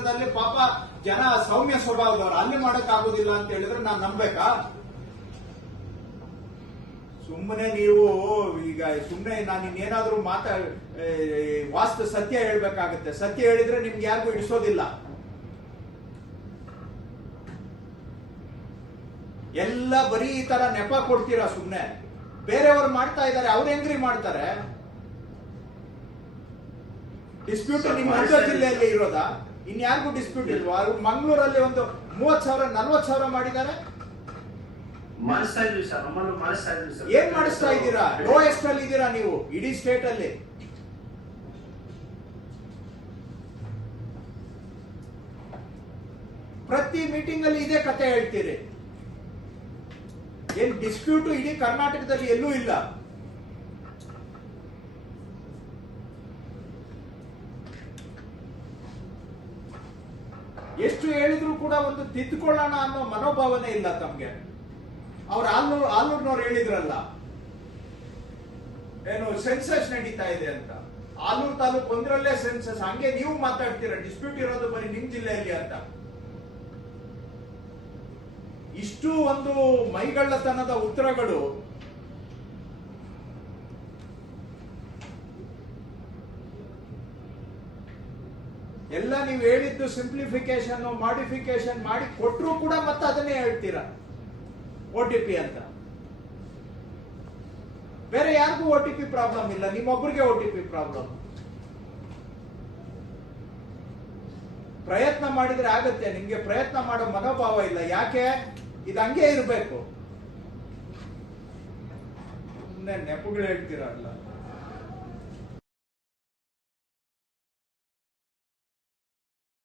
ಕ್ಷೇತ್ರದಲ್ಲಿ ಪಾಪ ಜನ ಸೌಮ್ಯ ಸ್ವಭಾವದವರು, ಅಲ್ಲಿ ಮಾಡಕ್ ಆಗೋದಿಲ್ಲ ಅಂತ ಹೇಳಿದ್ರೆ ನಾನು ನಂಬೇಕಾ? ಸುಮ್ಮನೆ ನೀವು ಈಗ ಸುಮ್ಮನೆ ನಾನು ಇನ್ನೇನಾದ್ರೂ ವಾಸ್ತು ಸತ್ಯ ಹೇಳ್ಬೇಕಾಗತ್ತೆ. ಸತ್ಯ ಹೇಳಿದ್ರೆ ನಿಮ್ಗೆ ಯಾರಿಗೂ ಇಡಿಸೋದಿಲ್ಲ. ಎಲ್ಲ ಬರೀ ಈ ತರ ನೆಪ ಕೊಡ್ತೀರಾ ಸುಮ್ಮನೆ. ಬೇರೆಯವರು ಮಾಡ್ತಾ ಇದ್ದಾರೆ, ಅವ್ರು ಹೆಂಗ್ರಿ ಮಾಡ್ತಾರೆ? ಡಿಸ್ಪ್ಯೂಟ್ ನಿಮ್ಮ ಅಂತ ಜಿಲ್ಲೆಯಲ್ಲಿ ಇರೋದಾ? ಇನ್ಯಾರಿಗೂ ಡಿಸ್ಪ್ಯೂಟ್ ಇಲ್ವಾ? ಮಂಗಳೂರಲ್ಲಿ ಒಂದು 30,000 40,000 ಮಾಡಿದ್ದಾರೆ. ಏನ್ ಮಾಡಿಸ್ತಾ ಇದ್ದೀರಾ? ಲೋಯೆಸ್ಟ್ ಅಲ್ಲಿ ಇದ್ದೀರಾ ನೀವು ಇಡೀ ಸ್ಟೇಟ್ ಅಲ್ಲಿ. ಪ್ರತಿ ಮೀಟಿಂಗ್ ಅಲ್ಲಿ ಇದೇ ಕತೆ ಹೇಳ್ತೀರಿ. ಏನ್ ಡಿಸ್ಪ್ಯೂಟ್ ಇಡೀ ಕರ್ನಾಟಕದಲ್ಲಿ ಎಲ್ಲೂ ಇಲ್ಲ. ಎಷ್ಟು ಹೇಳಿದ್ರು ಕೂಡ ಒಂದು ತಿದ್ದುಕೊಳ್ಳೋಣ ಅನ್ನೋ ಮನೋಭಾವನೆ ಇಲ್ಲ ತಮ್ಗೆ. ಅವ್ರ ಆಲೂರ್ನವ್ರು ಹೇಳಿದ್ರಲ್ಲ, ಏನು ಸೆನ್ಸಸ್ ನಡೀತಾ ಇದೆ ಅಂತ. ಆಲೂರು ತಾಲೂಕು ಒಂದರಲ್ಲೇ ಸೆನ್ಸಸ್. ಹಂಗೆ ನೀವು ಮಾತಾಡ್ತೀರಾ ಡಿಸ್ಪ್ಯೂಟ್ ಇರೋದು ಬರೀ ನಿಮ್ ಜಿಲ್ಲೆಯಲ್ಲಿ ಅಂತ. ಇಷ್ಟು ಒಂದು ಮೈಗಳ್ಳತನದ ಉತ್ತರಗಳು ಎಲ್ಲ ನೀವು ಹೇಳಿದ್ದು ಸಿಂಪ್ಲಿಫಿಕೇಶನ್ ಮಾಡಿಫಿಕೇಶನ್ ಮಾಡಿ ಕೊಟ್ಟರು ಕೂಡ ಮತ್ತೆ ಅದನ್ನೇ ಹೇಳ್ತೀರಾ OTP ಅಂತ. ಬೇರೆ ಯಾರಿಗೂ OTP ಪ್ರಾಬ್ಲಮ್ ಇಲ್ಲ, ನಿಮ್ಮೊಬ್ಬರಿಗೆ OTP ಪ್ರಾಬ್ಲಮ್. ಪ್ರಯತ್ನ ಮಾಡಿದ್ರೆ ಆಗತ್ತೆ. ನಿಮ್ಗೆ ಪ್ರಯತ್ನ ಮಾಡೋ ಮನೋಭಾವ ಇಲ್ಲ. ಯಾಕೆ? ಇದು ಹಂಗೆ ಇರಬೇಕು. ಸುಮ್ಮನೆ ನೆಪಗಳು ಹೇಳ್ತೀರಲ್ಲ.